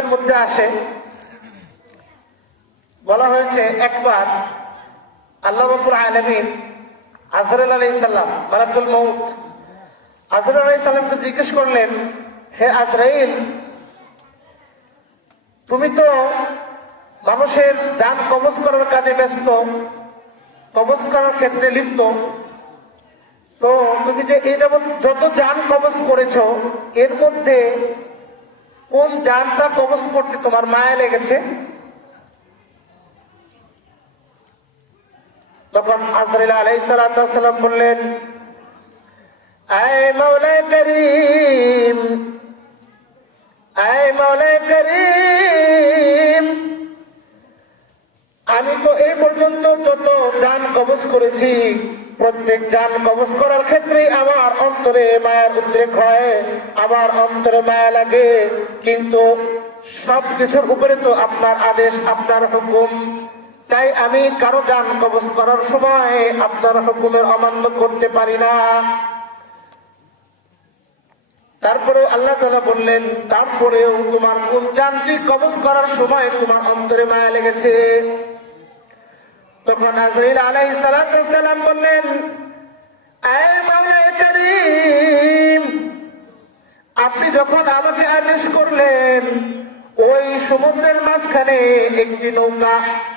হাদিসের মধ্যে আসে, বলা হয়েছে একবার আল্লাহ রাব্বুল আলামিন আজরাইল আলাইহিস সালাম, মালাকুল মউত, আজরাইল আলাইহিস সালামকে জিজ্ঞেস করলেন, হে আজরাইল, তুমি তো মানুষের জান কবজ করার কাজে ব্যস্ত, কবজ করার ক্ষেত্রে লিপ্ত, তো তুমি যে এই যেমন যত জান কবজ করেছো এর মধ্যে কোন জানটা কবজ করতে তোমার মায়া লেগেছে? তখন আজরাইল আলাইহিস সালাম বললেন, আয় মাওলায়ে করিম, আয় মাওলায়ে করিম, আমি তো এই পর্যন্ত যত জান কবজ করেছি প্রত্যেক জান কবজ করার ক্ষেত্রেই আমার অন্তরে মায়ার উদ্রেক হয়, আমার অন্তরে মায়া লাগে, কিন্তু সবকিছুর উপরে তো আপনার আদেশ, আপনার হুকুম, তাই আমি কারো জান কবজ করার সময় আপনার হুকুমের অমান্য করতে পারি না। তারপরেও আল্লাহ তাআলা বললেন, তারপরেও তোমার কোন জানটি কবজ করার সময় তোমার অন্তরে মায়া লেগেছে? তখন আজরাইল আলাইহিস সালাম বললেন, আয় মাওলায়ে করিম, আপনি যখন আমাকে আদেশ করলেন ওই সমুদ্রের মাঝখানে একটি নৌকা,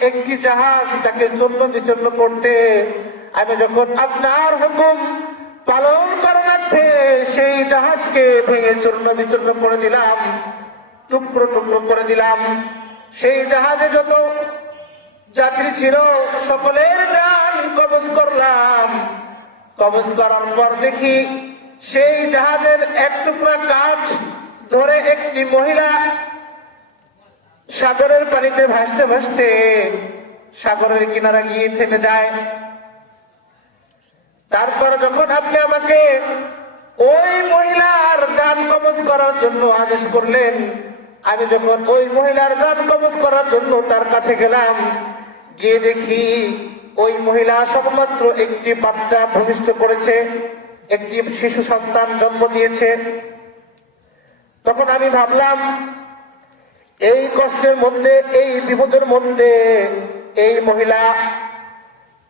একটি জাহাজ তাকে চূর্ণ বিচূর্ণ করতে, আমি যখন আপনার হুকুম পালন করণার্থে সেই জাহাজকে ভেঙে চূর্ণ বিচূর্ণ করে দিলাম, টুকরো টুকরো করে দিলাম, সেই জাহাজে যত যাত্রী ছিল সকলের জান কবজ করলাম। কবজ করার পর দেখি সেই জাহাজের এক টুকরা কাঠ ধরে একটি মহিলা সাগরের পানিতে ভাসতে ভাসতে সাগরের কিনারা গিয়ে থেমে যায়। তারপর যখন আপনি আমাকে ওই মহিলার জান কবজ করার জন্য আদেশ করলেন, আমি যখন ওই মহিলার জান কবজ করার জন্য তার কাছে গেলাম, গিয়ে দেখি ওই মহিলা শুধুমাত্র একটি বাচ্চা ভূমিষ্ঠ করেছে, একটি শিশু সন্তান জন্ম দিয়েছে। তখন আমি ভাবলাম, এই কষ্টের মধ্যে, এই বিপদের মধ্যে এই মহিলা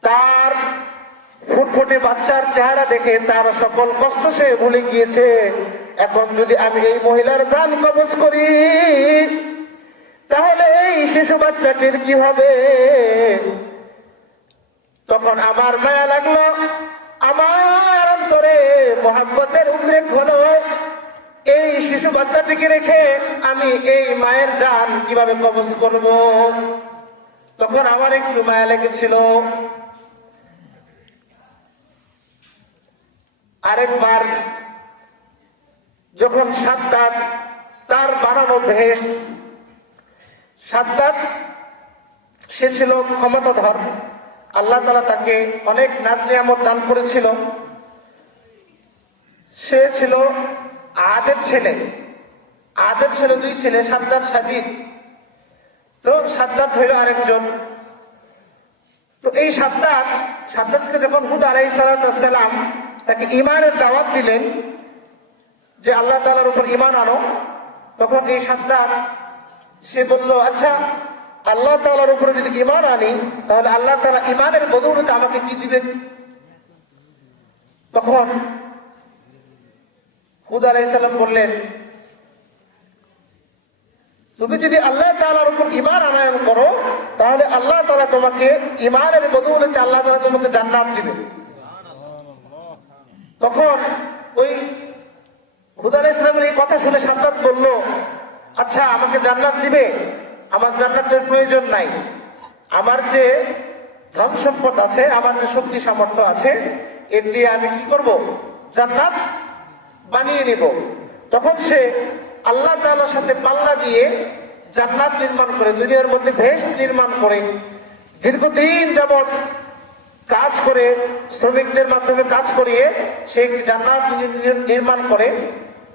তার ফুটফুটে বাচ্চার চেহারা দেখে তার সকল কষ্ট সে ভুলে গিয়েছে। এখন যদি আমি এই মহিলার জান কবজ করি তাহলে এই শিশু বাচ্চাটির কি হবে? তখন আমার মায়া লাগলো, আমার অন্তরে মহব্বতের উদ্রেক হলো, এই শিশু বাচ্চাটিকে রেখে আমি এই মায়ের জান কিভাবে কবজ করব? তখন আমার একটু মায়া লেগেছিল। আরেকবার যখন সাদ্দাত তার বানানো ভেষ, সাদ্দাত সে ছিল ক্ষমতাধর, আল্লাহ তাআলা তাকে অনেক নাজ নিয়ামত দান করেছিল। সে ছিল আদের ছেলে, আদের ছেলে দুই ছেলে, সাদ্দাত সাদিদ। তো সাদ্দাত হইল আরেকজন। তো এই সাদ্দাতকে যখন হুদ আলাইহিস সালাম তাকে ঈমানের দাওয়াত দিলেন যে আল্লাহ তাআলার উপর ঈমান আনো, তখন এই সাদ্দাত সে বলল, আচ্ছা আল্লাহ তাআলার উপরে যদি ঈমান আনি তাহলে আল্লাহ তাআলা ঈমানের বদৌলতে আমাকে কি দিবেন? তখন হুদ আলাইহিস সালাম বললেন, তুমি যদি আল্লাহ তাআলার উপর ঈমান আনয়ন করো তাহলে আল্লাহ তাআলা তোমাকে ঈমানের বদৌলতে আল্লাহ তাআলা তোমাকে জান্নাত দিবেন। তখন ওই হুদ আলাইহিস সালামের এই কথা শুনে সাদ্দাত বলল, আচ্ছা আমাকে জান্নাত দিবে? আমার জান্নাতের প্রয়োজন নাই, আমার যে ধন সম্পদ আছে, আমার যে শক্তি সামর্থ্য আছে, এর দিয়ে আমি কি করব? জান্নাত বানিয়ে নিব। তখন সে আল্লাহ তাআলার সাথে পাল্লা দিয়ে জান্নাত নির্মাণ করে, দুনিয়ার মধ্যে ভেস্ট নির্মাণ করে, দীর্ঘদিন যাবৎ কাজ করে, শ্রমিকদের মাধ্যমে কাজ করিয়ে সে একটি জান্নাত নির্মাণ করে।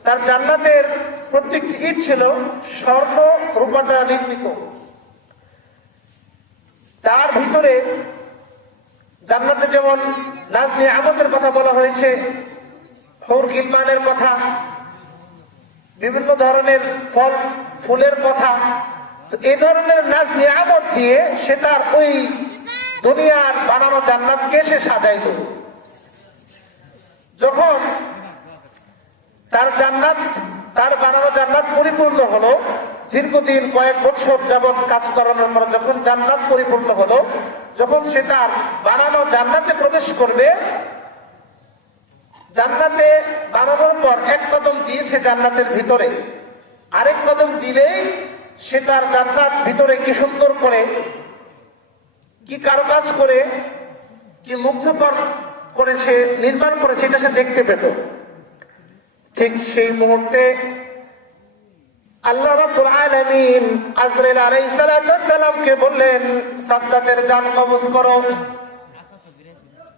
তার জান্নাতের প্রত্যেকটি ইট ছিল স্বর্ণ রূপা দ্বারা নির্মিত। তার ভিতরে জান্নাতে যেমন নাজ নিয়ামতের কথা বলা হয়েছে, হুর গিলমানের কথা, বিভিন্ন ধরনের ফল ফুলের কথা, তো এই ধরনের নাজ নিয়ামত দিয়ে সে তার ওই দুনিয়ার বানানো জান্নাতকে সে সাজাইল। যখন তার বানানো জান্নাত পরিপূর্ণ হলো, দীর্ঘদিন কয়েক বছর যাবৎ কাজ করানোর পর যখন জান্নাত পরিপূর্ণ হলো, যখন সে তার বানানো জান্নাতে প্রবেশ করবে, জান্নাতে বানানোর পর এক কদম দিয়েছে জান্নাতের ভিতরে, আরেক কদম দিলেই সে তার জান্নাত ভিতরে কি সুন্দর করে, কি কারুকাজ করে, কি মুগ্ধকর করেছে, নির্মাণ করেছে, এটা সে দেখতে পেত। ঠিক সেই মুহূর্তে আল্লাহ রাব্বুল আলামিন আজরাইল আলাইহিস সালামকে বললেন, সাদ্দাতের জান কবজ করো।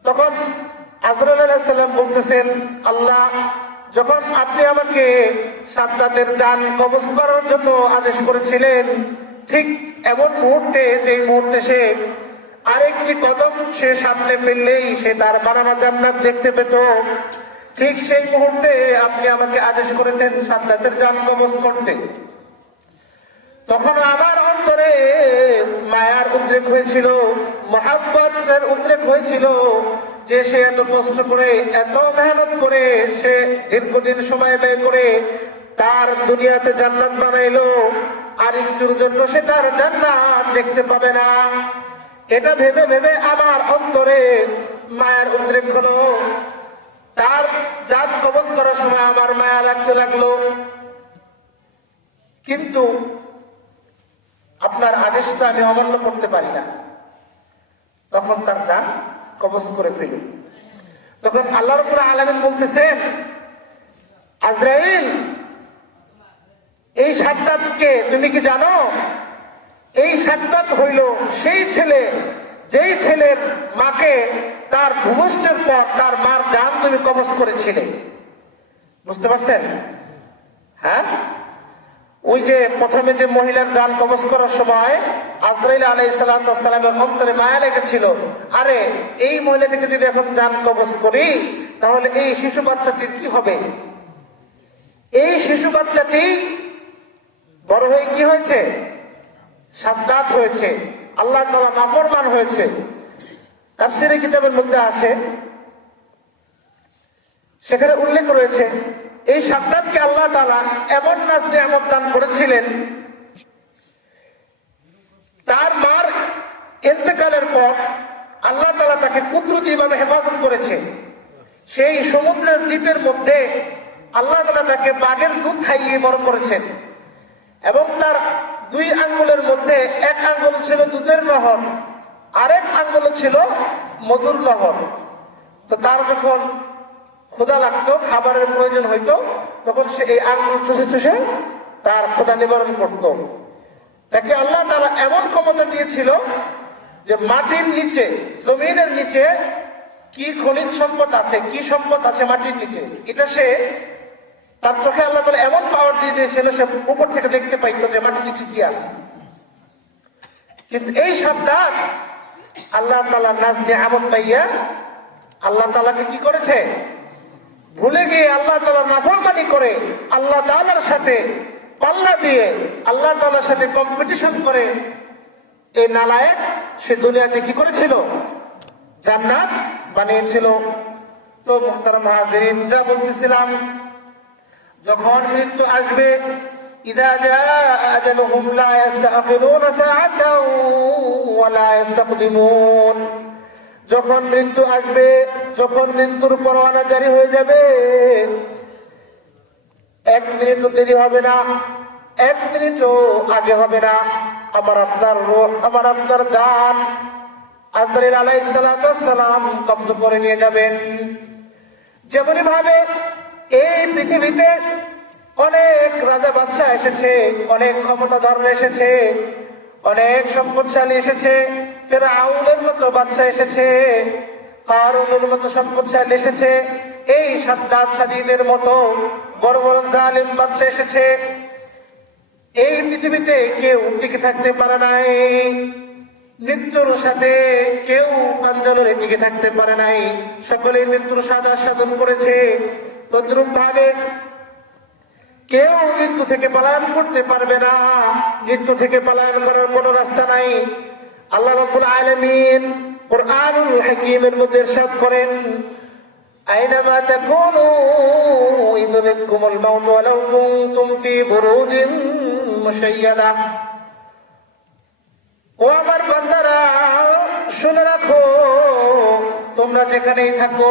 তখন আজরাইল আলাইহিস সালাম বলতেছেন, আল্লাহ, যখন আপনি আমাকে সাদ্দাতের জান কবজ করার জন্য আদেশ করেছিলেন, ঠিক এমন মুহূর্তে, যে মুহূর্তে সে আরেকটি কদম সে সামনে ফেললেই সে তার বানানো জান্নাত দেখতে পেত, ঠিক সেই মুহূর্তে আপনি আমাকে আদেশ করেছেন সাদ্দাতের জান কবজ করতে। তখন আমার অন্তরে মায়ার উদ্রেক হয়েছিল, মহাব্বতের উদ্রেক হয়েছিল, যে সে এত কষ্ট করে, এত মেহনত করে, সে দীর্ঘদিন সময় ব্যয় করে তার দুনিয়াতে জান্নাত বানাইলো, আর একটুর জন্য সে তার জান্নাত দেখতে পাবে না। এটা ভেবে ভেবে আমার অন্তরে মায়ার উদ্রেক হলো। তার জান কবজ করার সময় আমার মায়া লাগতে লাগলো, কিন্তু আপনার আদেশটা আমি অমান্য করতে পারি না। তখন তার জান কবজ করে ফেলি। তখন আল্লাহ রাব্বুল আলামিন বলতেছেন, আজরাইল, এই সাদ্দাতকে তুমি কি জানো? এই সাদ্দাত হইল সেই ছেলে, যেই ছেলের মাকে তার ভূমিষ্ঠের পর তার মার জান তুমি কবজ করেছিলে। বুঝতে পারছেন? হ্যাঁ, ওই যে প্রথমে যে মহিলার জান কবজ করার সময় আজরাইল আলাইহিস সালামের অন্তরে মায়া লেগেছিল, আরে এই মহিলাটিকে যদি এখন জান কবজ করি তাহলে এই শিশু বাচ্চাটির কি হবে? এই শিশু বাচ্চাটি বড় হয়ে কি হয়েছে? সাদ্দাত হয়েছে, আল্লাহ তাআলা নাফরমান হয়েছে। তাফসীরে কিতাবের মধ্যে আছে, সেখানে উল্লেখ রয়েছে, এই সাদ্দাতকে আল্লাহ তাআলা এমন নাজ নিয়ামত দান করেছিলেন, তার মার ইন্তেকালের পর আল্লাহ তাআলা তাকে কুদরতিভাবে হেফাজত করেছে। সেই সমুদ্রের দ্বীপের মধ্যে আল্লাহ তাআলা তাকে বাঘের দুধ খাইয়ে বড় করেছেন, এবং তার দুই আঙ্গুলের মধ্যে এক আঙ্গুল ছিল দুধের নহর, আরেক আঙ্গুল ছিল মধুর নহর। তো তার যখন ক্ষুধা লাগতো, খাবারের প্রয়োজন হইতো, তখন সে এই আঙ্গুল চুষে চুষে তার ক্ষুধা নিবারণ করত। তাকে আল্লাহ তাআলা এমন ক্ষমতা দিয়েছিল যে মাটির নিচে, জমিনের নিচে কি খনিজ সম্পদ আছে, কি সম্পদ আছে মাটির নিচে, এটা সে তার চোখে আল্লাহ তাআলা এমন পাওয়ার দিয়ে দিয়েছিল, সে উপর থেকে দেখতে পাইতো যে মাটির নিচে কি আছে। কিন্তু এই সাদ্দাত আল্লাহ তাআলার নাজ নিয়ামত পাইয়া আল্লাহ তাআলাকে কি করেছে? ভুলে গিয়ে আল্লাহ তাআলার নাফরমানি করে, আল্লাহ তাআলার সাথে পাল্লা দিয়ে, আল্লাহ তাআলার সাথে কম্পিটিশন করে এই নালায়েক সে দুনিয়াতে কি করেছিল? জান্নাত বানিয়েছিল। তো মুহতারাম হাজিরিন, যা বলতেছিলাম, যখন মৃত্যু আসবে, ইযা জাআ আজালুহুম লা ইস্তাখিরুনা সাআতাও ওয়া লা ইস্তাকদিমুন। যখন মৃত্যু আসবে, যখন মৃত্যুর পরোয়ানা জারি হয়ে যাবে, এক মিনিটও দেরি হবে না, এক মিনিটও আগে হবে না। আমার আপনার রূহ, আমার আপনার জান আজরাইল আলাইহিস সালাম কবজ করে নিয়ে যাবেন। যেমনি ভাবে এই পৃথিবীতে অনেক রাজা বাদশা এসেছে, অনেক ক্ষমতাধর এসেছে, অনেক সম্পদশালী এসেছে, ফিরআউনের মতো বাদশা এসেছে, কারুনের মতো সম্পদশালী এসেছে, এই সাদ্দাত সাজিদের মতো বড় বড় জালিম বাদশা এসেছে। এই পৃথিবীতে কেউ টিকে থাকতে পারে নাই, মৃত্যুর সাথে কেউ পাঞ্জালরে টিকে থাকতে পারে নাই, সকলে মৃত্যুর স্বাদ আস্বাদন করেছে। তদ্রূপ ভাবে কেউ মৃত্যু থেকে পলায়ন করতে পারবে না। মৃত্যু থেকে পলায়ন করার কোন রাস্তা নাই। আল্লাহ রাব্বুল আলামিন কুরআনুল হাকীমের মধ্যে ইরশাদ করেন, আইনামা তাকুনু ইদরিকুমুল মাউত ওয়ালাউ কুনতুম ফি বুরুজিন মুশাইয়াদা। ও আমার বান্দারা, শুনে রাখো, তোমরা যেখানেই থাকো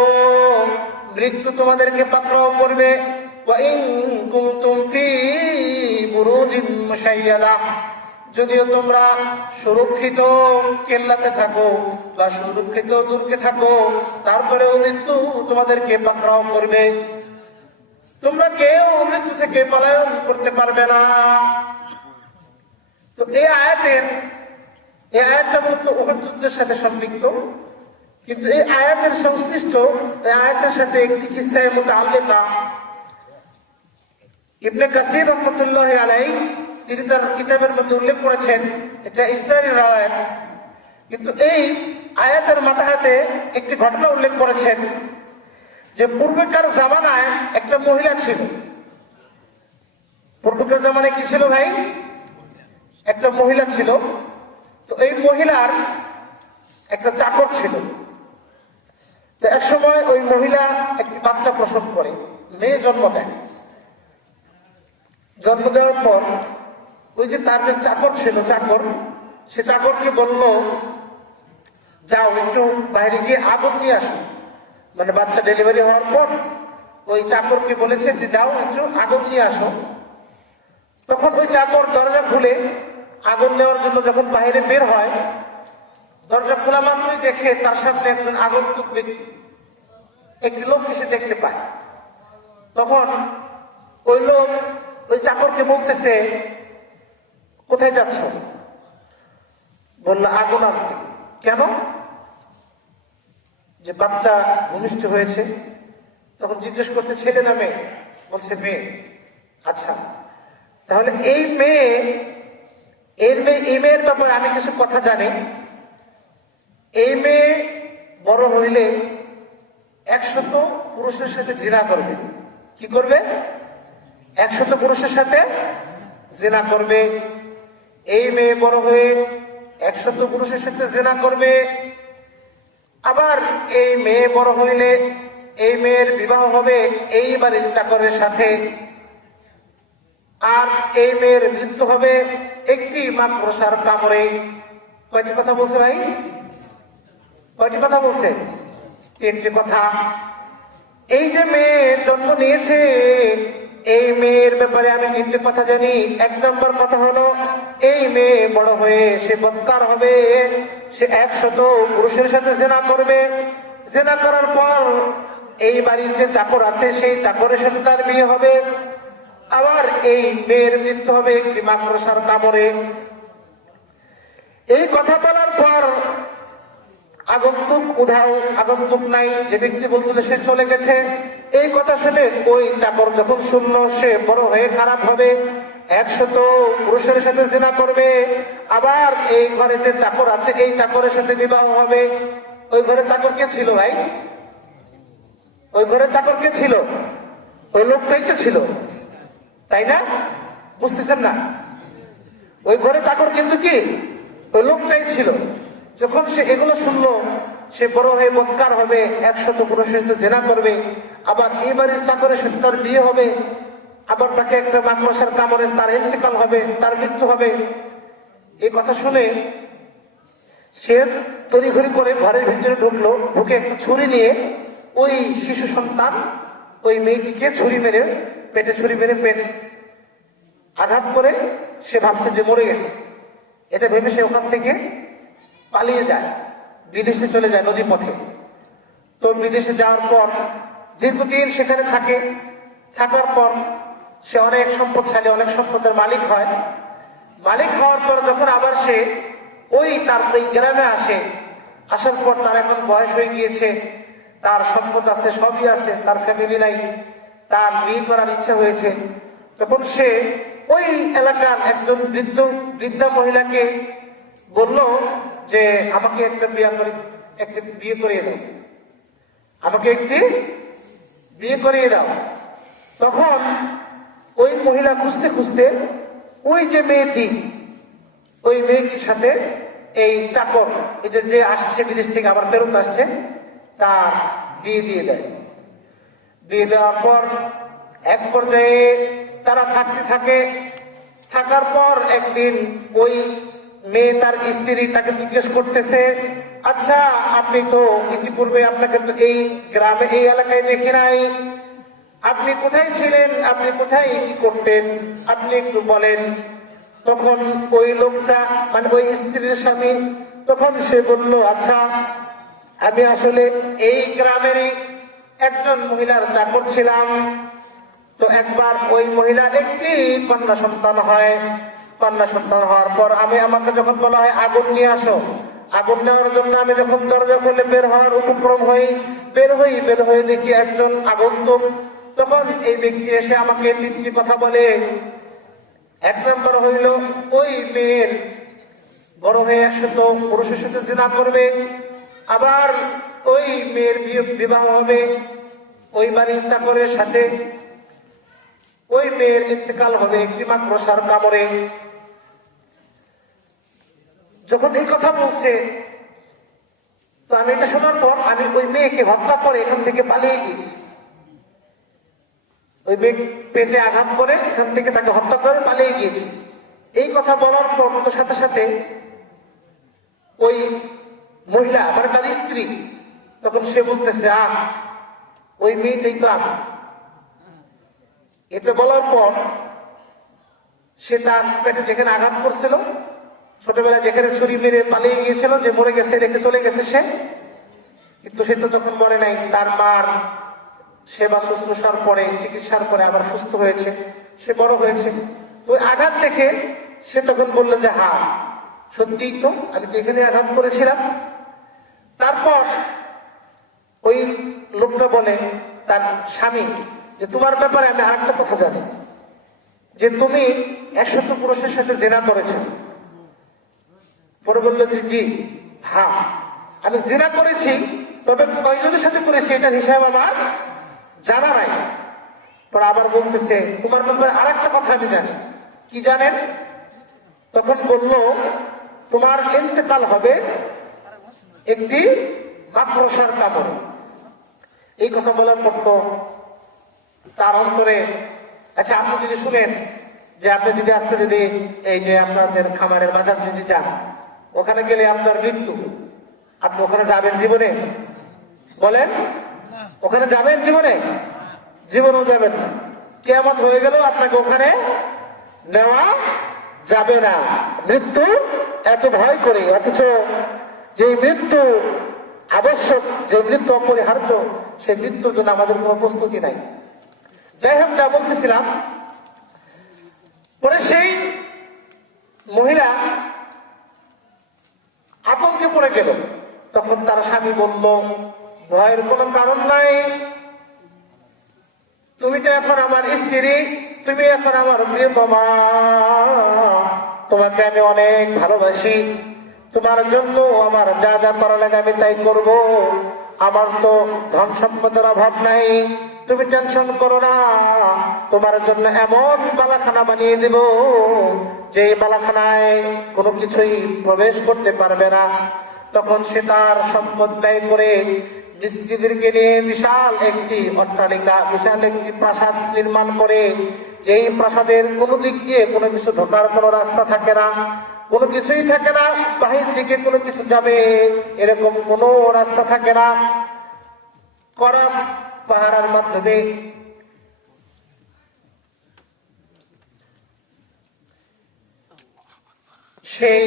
মৃত্যু তোমাদেরকে পাকড়াও করবে। ওয়া ইন কুনতুম ফি বুরুজিন মুশাইয়াদা, যদিও তোমরা সুরক্ষিত কেল্লাতে থাকো বা সুরক্ষিত দুর্গে থাকো, তারপরেও মৃত্যু তোমাদেরকে পাকড়াও করবে। তোমরা কেউ মৃত্যু থেকে পলায়ন করতে পারবে না। তো এই আয়াতটা মূলত উহুদ যুদ্ধের সাথে সম্পৃক্ত, কিন্তু এই আয়াতের সংশ্লিষ্ট এই আয়াতের সাথে একটি কিসসায়ে মুতাআল্লিকা ইবনে কাসির রাহমাতুল্লাহি আলাইহি তিনি তার কিতাবের মধ্যে উল্লেখ করেছেন। এটা ইসরাঈলী রাওয়ায়াত, কিন্তু এই আয়াতের মাথাতে একটি ঘটনা উল্লেখ করেছেন যে পূর্বেকার জামানায় একটা মহিলা ছিল। পূর্বেকার জামানায় কি ছিল ভাই? একটা মহিলা ছিল। তো এই মহিলার একটা চাকর ছিল। তো এক সময় ওই মহিলা একটি বাচ্চা প্রসব করে, মেয়ে জন্ম দেয়। জন্ম দেওয়ার পর ওই যে তার যে চাকর ছিল, সে চাকরকে বলল, যাও একটু বাইরে গিয়ে আগুন নিয়ে আসো। মানে বাচ্চা ডেলিভারি হওয়ার পর ওই চাকরকে বলেছে যে যাও একটু আগুন নিয়ে আসো। তখন ওই চাকর দরজা খুলে আগুন নেওয়ার জন্য যখন বাইরে বের হয়, দরজা খোলা মাত্রই দেখে তার সামনে একজন আগন্তুক ব্যক্তি, একটি লোক এসে দেখতে পায়। তখন ওই লোক ওই চাকরকে বলতেছে, কোথায় যাচ্ছ? বলল, আগুন আনতে। কেন? যে বাচ্চা ভূমিষ্ঠ হয়েছে। তখন জিজ্ঞেস করতে, ছেলে না মেয়ে? বলছে মেয়ে। আচ্ছা, তাহলে এই মেয়ের ব্যাপারে আমি কিছু কথা জানি। এই মেয়ে বড় হইলে 100 পুরুষের সাথে জিনা করবে। কি করবে? 100 পুরুষের সাথে জিনা করবে। এই মেয়ে বড় হয়ে 100 পুরুষের সাথে জিনা করবে। আবার এই মেয়ে বড় হইলে এই মেয়ের বিবাহ হবে এই বাড়ির চাকরের সাথে। আর এই মেয়ের মৃত্যু হবে একটি মাকড়সার কামড়ে। কয়টি কথা বলছে ভাই? কয়টি কথা বলছে? 3টি কথা। এই যে মেয়ে জন্ম নিয়েছে, এই মেয়ের ব্যাপারে আমি 3টি কথা জানি। 1 নম্বর কথা হলো, এই মেয়ে বড় হয়ে সে বদকার হবে। সে 100 পুরুষের সাথে জিনা করবে। জিনা করার পর এই বাড়ির যে চাকর আছে সেই চাকরের সাথে তার বিয়ে হবে। আবার এই মেয়ের মৃত্যু হবে একটি মাকড়সার কামড়ে। এই কথা বলার পর আগন্তুক নাই, যে ব্যক্তি বলছিল সে চলে গেছে। এই কথা শুনে ওই চাকর যখন শুনল, সে বড় হয়ে খারাপ হবে, 100 পুরুষের সাথে জিনা করবে। আবার এই ঘরে যে চাকর আছে এই চাকরের সাথে বিবাহ হবে। ওই ঘরে চাকর কে ছিল ভাই? ওই ঘরে চাকর কে ছিল? ওই লোকটাই তো ছিল, তাই না? বুঝতেছেন না? ওই ঘরে চাকর কিন্তু কি ওই লোকটাই ছিল। যখন সে এগুলো শুনলো, সে বড় হয়ে বদকার হবে, 100 পুরুষের সাথে জিনা করবে। আবার এই বাড়ির চাকরের সাথে তার বিয়ে হবে। আবার তাকে একটা মাকড়সার কামড়ে তার ইন্তেকাল হবে, তার মৃত্যু হবে। এই কথা শুনে সে তড়িঘড়ি করে ঘরের ভিতরে ঢুকলো। ঢুকে একটা ছুরি নিয়ে ওই শিশু সন্তান ওই মেয়েটিকে পেটে ছুরি মেরে পেট আঘাত করে সে ভাবছে যে মরে গেছে। এটা ভেবে সে ওখান থেকে পালিয়ে যায়, বিদেশে চলে যায় নদী পথে। তো বিদেশে যাওয়ার পর দীর্ঘদিন সেখানে থাকে। থাকার পর সে অনেক সম্পদশালী, অনেক সম্পদের মালিক হয়। মালিক হওয়ার পর যখন আবার সে তার ওই গ্রামে আসে, আসার পর তার এখন বয়স হয়ে গিয়েছে, তার সম্পদ আছে, সবই আছে, তার ফ্যামিলি নাই, তার বিয়ে করার ইচ্ছা হয়েছে। তখন সে ওই এলাকার একজন বৃদ্ধা মহিলাকে বলল যে আমাকে একটা বিয়ে করিয়ে দাও, আমাকে একটি বিয়ে করিয়ে দাও। তখন ওই মহিলা খুঁজতে খুঁজতে ওই যে মেয়েটি, ওই মেয়েটির সাথে এই চাকর, এই যে আসছে বিদেশ থেকে আবার ফেরত আসছে, তার বিয়ে দিয়ে দেয়। বিয়ে দেওয়ার পর এক পর্যায়ে তারা থাকতে থাকে। থাকার পর একদিন ওই মেয়ে তার স্ত্রী তাকে জিজ্ঞেস করতেছে, আচ্ছা আপনি তো ইতিপূর্বে আপনাকে তো এই গ্রামে এই এলাকায় দেখি নাই, আপনি কোথায় ছিলেন, আপনি কোথায় কি করতেন, আপনি একটু বলেন। তখন ওই লোকটা মানে ওই স্ত্রীর স্বামী তখন সে বলল, আচ্ছা আমি আসলে এই গ্রামেরই একজন মহিলার চাকর ছিলাম। তো একবার ওই মহিলার একটি কন্যা সন্তান হয়। কন্যা সন্তান হওয়ার পর আমাকে যখন বলা হয় আগুন নিয়ে আসো, আগুন নেওয়ার জন্য আমি যখন দরজা খুলে বের হওয়ার উপক্রম হই, বের হয়ে দেখি একজন আগন্তুক। তখন এই ব্যক্তি এসে আমাকে তিনটি কথা বলে। এক নম্বর হইল, ওই মেয়ের বড় হয়ে আসে তো পুরুষের সাথে জিনা করবে, আবার ওই মেয়ের বিবাহ হবে ওই বাড়ির চাকরের সাথে, ওই মেয়ের ইন্তেকাল হবে একটি মাকড়সার কামড়ে। যখন এই কথা বলছে, তো আমি এটা শোনার পর আমি ওই মেয়েকে হত্যা করে এখান থেকে পালিয়ে গেছি। ওই মেয়ে পেটে আঘাত করে এখান থেকে তাকে হত্যা করে পালিয়ে গিয়েছি। এই কথা বলার পর সাথে সাথে ওই মহিলা মানে তার স্ত্রী তখন সে বলতেছে, ওই মেয়েটাই তো আমি। এটা বলার পর সে তার পেটে যেখানে আঘাত করছিল, ছোটবেলায় যেখানে ছুরি মেরে পালিয়ে গিয়েছিল, যে মরে গেছে রেখে চলে গেছে সে, কিন্তু সে তো তখন মরে নাই। তার মার সেবা শুশ্রূষার পরে, চিকিৎসার পরে আবার সুস্থ হয়েছে, সে বড় হয়েছে। ওই আঘাত থেকে সে তখন বললো যে হ্যাঁ সত্যিই তো আমি তো এখানে আঘাত করেছিলাম। তারপর ওই লোকটা বলে তার স্বামী যে তোমার ব্যাপারে আমি আরেকটা কথা জানি, যে তুমি 100 পুরুষের সাথে জেনা করেছো। পরে বললো যে জি হ্যাঁ আমি জেনা করেছি, তবে কয়জনের সাথে করেছি এটার হিসাব আমার জানা নাই। পরে আবার বলতেছে তোমার ব্যাপারে আরেকটা কথা আমি জানি। কি জানেন? তখন বলল তোমার ইন্তেকাল হবে একটি মাকড়সার কামড়ে। এই কথা বলার পর তো তার অন্তরে, আচ্ছা আপনি যদি শুনেন যে আপনি যদি আজকে যদি এই যে আপনাদের খামারের বাজার যদি যান, ওখানে গেলে আপনার মৃত্যু, আপনি ওখানে যাবেন জীবনে? বলেন, ওখানে যাবেন জীবনে? জীবনেও যাবেন না। কিয়ামত হয়ে গেল আপনাকে ওখানে নেওয়া যাবে না। মৃত্যু এত ভয় করে, অথচ যে মৃত্যু আবশ্যক, যে মৃত্যু অপরিহার্য, সেই মৃত্যুর জন্য আমাদের কোনো প্রস্তুতি নাই। যাই হোক, যা বলতেছিলাম, পরে সেই মহিলা আতঙ্কে পড়ে গেল। তখন তার স্বামী বলল, ভয়ের কোনো কারণ নাই, তুমি তো এখন আমার স্ত্রী, তুমি এখন আমার প্রিয়তমা, তোমাকে আমি অনেক ভালোবাসি, তোমার জন্য আমার যা যা করা লাগে আমি তাই করব, আমার তো ধন সম্পদের অভাব নাই, তুমি টেনশন করো না, তোমার জন্য এমন বালাখানা বানিয়ে দেব যে বালাখানায় কোনো কিছুই প্রবেশ করতে পারবে না। তখন সে তার সম্পদ ব্যয় করে মিস্ত্রিদেরকে নিয়ে বিশাল একটি অট্টালিকা, বিশাল একটি প্রাসাদ নির্মাণ করে, যেই প্রাসাদের কোনো দিক দিয়ে কোনো কিছু ঢোকার কোনো রাস্তা থাকে না, কোনো কিছুই থাকে না, বাহির থেকে কোনো কিছু যাবে এরকম কোনো রাস্তা থাকে না, করা পাহারার মাধ্যমে সেই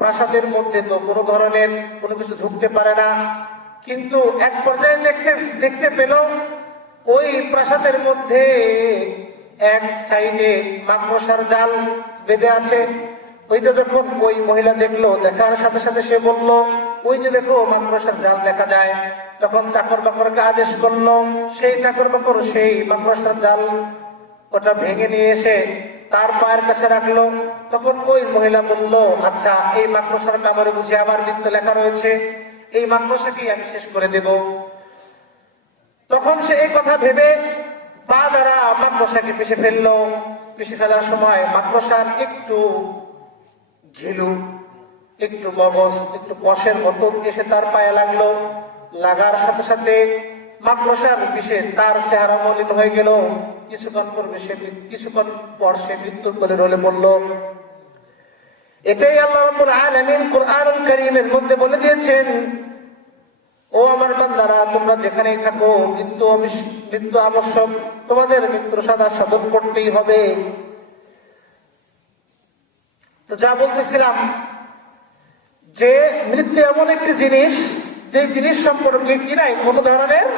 প্রাসাদের মধ্যে তো কোনো ধরনের কোনো কিছু ঢুকতে পারে না। কিন্তু এক পর্যায়ে দেখতে পেল ওই প্রাসাদের মধ্যে এক সাইডে মাকড়সার জাল বেঁধে আছে। ওইটা যখন ওই মহিলা দেখলো, দেখার সাথে সাথে সে বলল, ওই যে দেখো মাকড়সার জাল দেখা যায়। তখন চাকর বাকরকে আদেশ করলো, সেই চাকর বাকর সেই মাকড়সার জাল ওটা ভেঙে নিয়ে এসে তার পায়ের কাছে রাখলো। তখন ওই মহিলা বলল, আচ্ছা এই মাকড়সার কামড়ে বুঝে আবার মৃত্যু লেখা রয়েছে, এই মাকড়সাকেই আমি শেষ করে দেব। তখন সে এই কথা ভেবে পা দ্বারা মাকড়সাকে পিষে ফেললো। পিষে ফেলার সময় মাকড়সার একটু ঘিলু, একটু মগজ, একটু কষের মতো এসে তার পায়ে লাগলো। লাগার সাথে সাথে মাকড়সার বিষে তার চেহারা মলিন হয়ে গেল। কিছুক্ষণ পর সে মৃত্যুর কোলে রলে পড়ল। এটাই আল্লাহ রাব্বুল আলামিন কুরআনুল কারীমের মধ্যে বলে দিয়েছেন, ও আমার বান্দারা, তোমরা যেখানেই থাকো, মৃত্যু আবশ্যক, তোমাদের মৃত্যুর সাধন করতেই হবে। তো যা বলতেছিলাম যে মৃত্যু এমন একটি জিনিস, যে জিনিস সম্পর্কে কি নাই কোনো ধরনের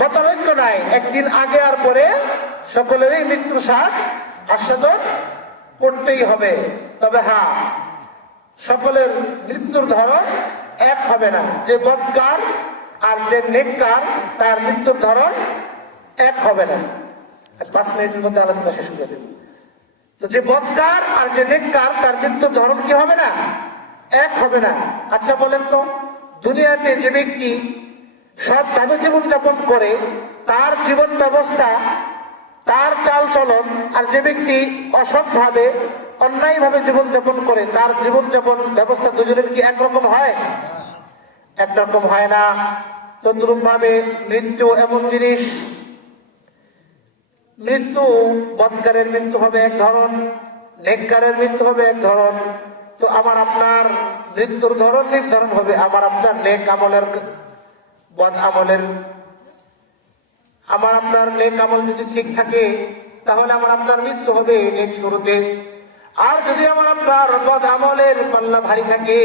মতানৈক্য নাই। একদিন আগে আর পরে সকলেরই মৃত্যুর স্বাদ আস্বাদন করতেই হবে। তবে হ্যাঁ, সকলের মৃত্যুর ধরন এক হবে না। যে বদকার আর যে নেককার, তার মৃত্যুর ধরন এক হবে না। 5 মিনিটের মধ্যে আলোচনা শেষ করে দেব। তো যে বদকার আর যে নেককার, তার মৃত্যুর ধরন কি হবে না? এক হবে না। আচ্ছা বলেন তো, দুনিয়াতে যে ব্যক্তি সৎভাবে জীবনযাপন করে, তার জীবন ব্যবস্থা, তার চাল চলন, আর যে ব্যক্তি অসৎভাবে অন্যায়ভাবে জীবনযাপন করে, তার জীবনযাপন ব্যবস্থা দুজনের কি একরকম হয়? একরকম হয় না। তদ্রূপ ভাবে মৃত্যু এমন জিনিস, মৃত্যু বদকারের মৃত্যু হবে এক ধরন, নেককারের মৃত্যু হবে এক ধরন। তো আমার আপনার মৃত্যুর ধরন নির্ধারণ হবে আমার আপনার নেক আমলের, বদ আমলের। আমার আপনার নেক আমল যদি ঠিক থাকে, তাহলে আমার আপনার মৃত্যু হবে নেক শুরুতে। আর যদি আমার আপনার বদ আমলের পাল্লা ভারী থাকে,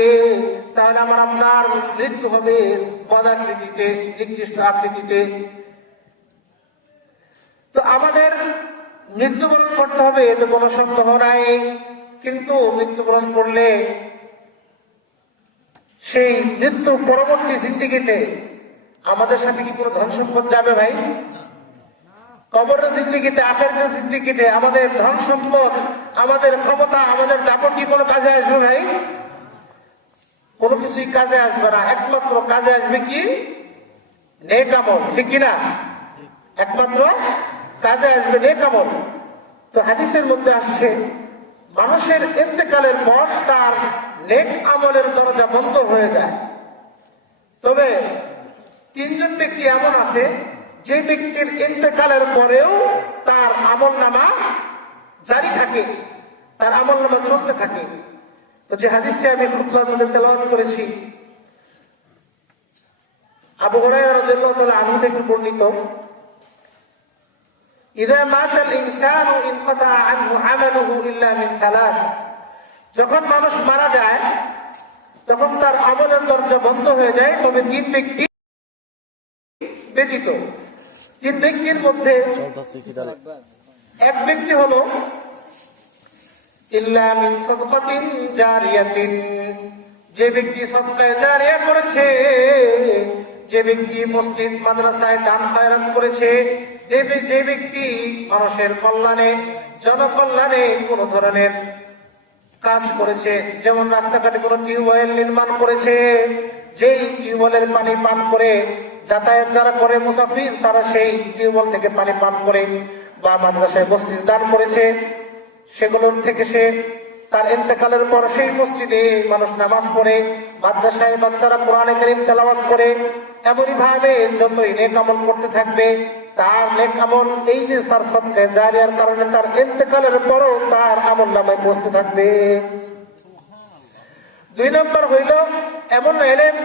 তাহলে আমার আপনার মৃত্যু হবে বদ আকৃতিতে, নিকৃষ্ট আকৃতিতে। তো আমাদের মৃত্যুবরণ করতে হবে, এতে কোনো সন্দেহ নাই। কিন্তু মৃত্যুবরণ করলে সেই মৃত্যু পরবর্তী জিন্দেগিতে আমাদের সাথে কি কোনো ধন সম্পদ যাবে ভাই? কবরের জিন্দেগিতে, আখেরাতের জিন্দেগিতে আমাদের ধন সম্পদ, আমাদের ক্ষমতা, আমাদের দাপট কি কোনো কাজে আসবে ভাই? কোনো কিছুই কাজে আসবে না। একমাত্র কাজে আসবে কি? নেক আমল, ঠিক কিনা? একমাত্র কাজে আসবে নেক আমল। তো হাদিসের মধ্যে আসছে, মানুষের ইন্তেকালের পর তার নেক আমলের দরজা বন্ধ হয়ে যায়। তবে 3 জন ব্যক্তি এমন আছে, যে ব্যক্তির ইন্তেকালের পরেও তার আমলনামা জারি থাকে, তার আমলনামা চলতে থাকে। তো যে হাদিসটি আমি খুতবার মধ্যে তেলাওয়াত করেছি, আবু হুরায়রা রাদিয়াল্লাহু তাআলা আনহু থেকে বর্ণিত, ইযা মাতাল ইনসানু ইনকাতা আনহু আমালুহু ইল্লা মিন 3। যখন মানুষ মারা যায়, তখন তার আমলের দরজা বন্ধ হয়ে যায়, তবে 3 ব্যক্তি ব্যতীত। 3 ব্যক্তির মধ্যে এক ব্যক্তি হলো ইল্লা মিন সাদকাতিন জারিয়াতিন, যে ব্যক্তি সাদকায়ে জারিয়া করেছে, যে ব্যক্তি মসজিদ মাদ্রাসায় দান খয়রাত করেছে, যে ব্যক্তি মানুষের কল্যাণে, জনকল্যাণে কোন ধরনের কাজ করেছে, যেমন রাস্তাঘাটে কোনো টিউবওয়েল নির্মাণ করেছে, যেই টিউবওয়েলের পানি পান করে যাতায়াত যারা করে মুসাফির, তারা সেই টিউবওয়েল থেকে পানি পান করে, বা মাদ্রাসায় মসজিদ দান করেছে, সেগুলোর থেকে সে তার ইন্তেকালের পর সেই মসজিদে মানুষ নামাজ পড়ে, মাদ্রাসায় বাচ্চারা কোরআনে কারীম তেলাওয়াত করে, এমনই ভাবে যতই নেক আমল করতে থাকবে, তার নেক আমল এই যে তার সদকায়ে জারিয়ার কারণে তার ইন্তেকালের পরও তার আমলনামায় পৌঁছতে থাকবে। 2 নম্বর হইল এমন ইলম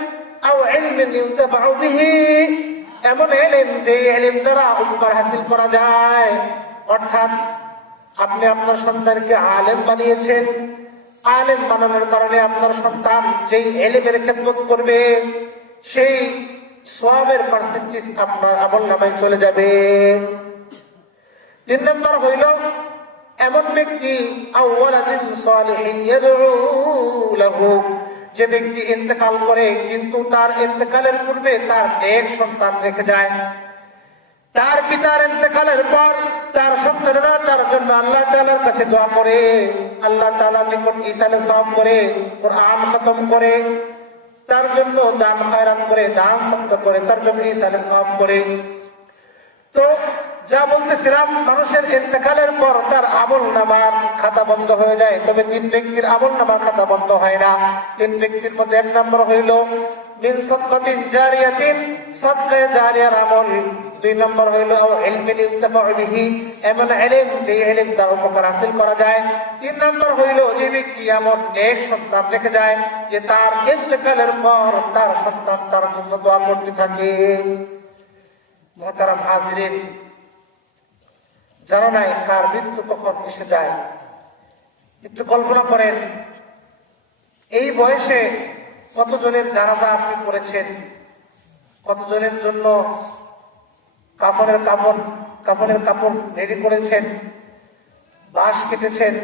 আও ইলমিন ইউনতাফাউ বিহি, এমন ইলম যে ইলম দ্বারা উপকার হাসিল করা যায়। অর্থাৎ আপনি আপনার সন্তানকে আলেম বানিয়েছেন, আলেম বানানোর কারণে আপনার সন্তান যেই ইলমের খেদমত করবে, সেই সওয়াবের পার্সেন্টেজ আপনার আমলনামায় চলে যাবে। 3 নম্বর হইল এমন ব্যক্তি আও ওয়ালাদিন সালিহিন ইয়াদউ লাহু, যে ব্যক্তি ইন্তেকাল করে কিন্তু তার ইন্তেকালের পূর্বে তার নেক সন্তান রেখে যায়। তার পিতার ইন্তেকালের পর তার সন্তানেরা তার জন্য আল্লাহ তাআলার কাছে দোয়া করে, আল্লাহ তাআলার নিকট ইসালে সওয়াব করে, কোরআন খতম করে, তার জন্য দান খয়রাত করে, দান সদকা করে, তার জন্য ইসালে সওয়াব করে। তো যা বলতেছিলাম, মানুষের ইন্তেকালের পর তার আমল নামার খাতা বন্ধ হয়ে যায়, তবে 3 ব্যক্তির আমল নামার খাতা বন্ধ হয় না। 3 ব্যক্তির মধ্যে 1 নম্বর হইল মিন সাদকাতিন জারিয়াতিন, সাদকা জারিয়ার আমল। 2 নম্বর হইল ইলমিন ইনতাফাউ বিহি, এমন ইলম যে ইলম দ্বারা উপকার হাসিল করা যায়। 3 নম্বর হইল যে ব্যক্তি এমন নেক সন্তান রেখে যায় যে তার ইন্তেকালের পর তার সন্তান তার জন্য দোয়া করতে থাকে। মুহতারাম হাজিরিন, জানা নাই কার মৃত্যু কখন এসে যায়। একটু কল্পনা করেন, এই বয়সে কতজনের জানাজা আপনি করেছেন, কতজনের জন্য কাফনের কাপড় রেডি করেছেন, বাঁশ কেটেছেন,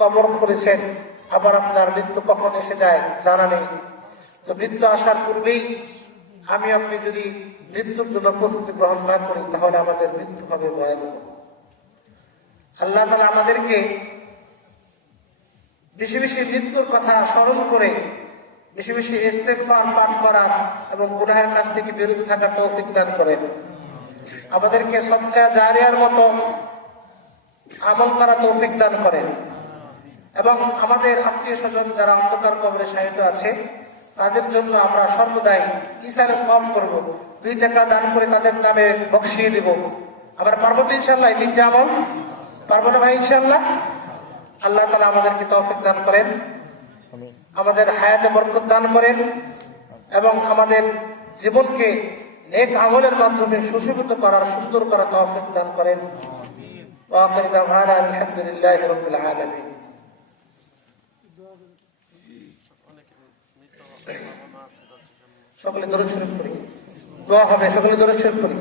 কবর করেছেন, আবার আপনার মৃত্যু কখন এসে যায় জানা নেই। তো মৃত্যু আসার পূর্বেই আমি আপনি যদি মৃত্যুর জন্য প্রস্তুতি গ্রহণ না করি, তাহলে আমাদের মৃত্যু হবে ভয়াবহ। আল্লাহ তাআলা আমাদেরকে বেশি বেশি মৃত্যুর কথা স্মরণ করে বেশি বেশি ইস্তেগফার পাঠ করার এবং গুনাহের কাছ থেকে বিরত থাকার তৌফিক দান করেন। আমাদেরকে সদকা জারিয়ার মতো আমল করা তৌফিক দান করেন এবং আমাদের আত্মীয় স্বজন যারা অন্ধকার কবরে শায়িত আছে তাদের জন্য আমরা সর্বদাই ইসারে সওয়াব করব। 2 টাকা দান করে তাদের নামে বকশিয়ে দেব। আমরা পারবো তো ইনশাআল্লাহ? এই 3টে আমল পারবো না ভাই? ইনশাআল্লাহ। আল্লাহ তাআলা আমাদেরকে তৌফিক দান করেন, আমাদের হায়াতে বরকত দান করেন এবং আমাদের জীবনকে নেক আমলের মাধ্যমে সুশোভিত করার, সুন্দর করার তৌফিক দান করেন। ওয়া আখিরু দাওয়ানা আলহামদুলিল্লাহি রাব্বিল আলামিন। সকলে দরুদ শরীফ পড়ি, দোয়া হবে, সকলে দরুদ শরীফ পড়ি।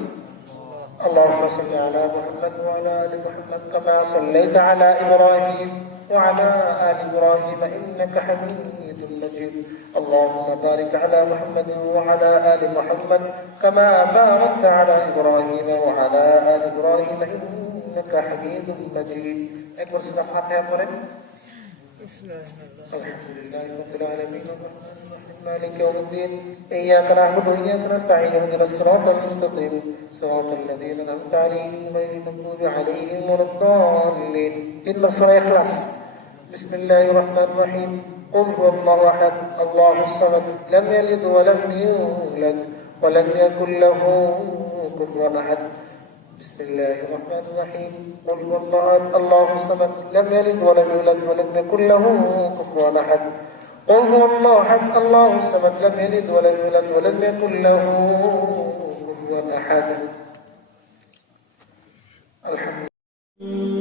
اللهم صل على محمد وعلى ال محمد كما صليت على ابراهيم وعلى ال ابراهيم انك حميد مجيد. اللهم بارك على محمد وعلى ال محمد كما باركت على ابراهيم وعلى ال ابراهيم انك حميد مجيد. একবার সূরা ফাতিহা পড়েন। الحمد لله رب العالمين مالك يوم الدين إياك نعبد وإياك نستعين اهدنا الصراط المستقيم صراط الذين أنعمت عليهم غير المغضوب عليهم ولا الضالين. إن الصلاة إخلاص. بسم الله الرحمن الرحيم. قل هو الله أحد الله الصمد لم يلد ولم يولد ولم يكن له كفوا أحد. بسم الله الرحمن الرحيم. قل هو الله أحد الله الصمد لم يلد ولم يولد ولم يكن له كفوا أحد. قل هو الله أحد الله الصمد لم يلد ولم يولد ولم يكن له كفوا أحد. الحمد لله.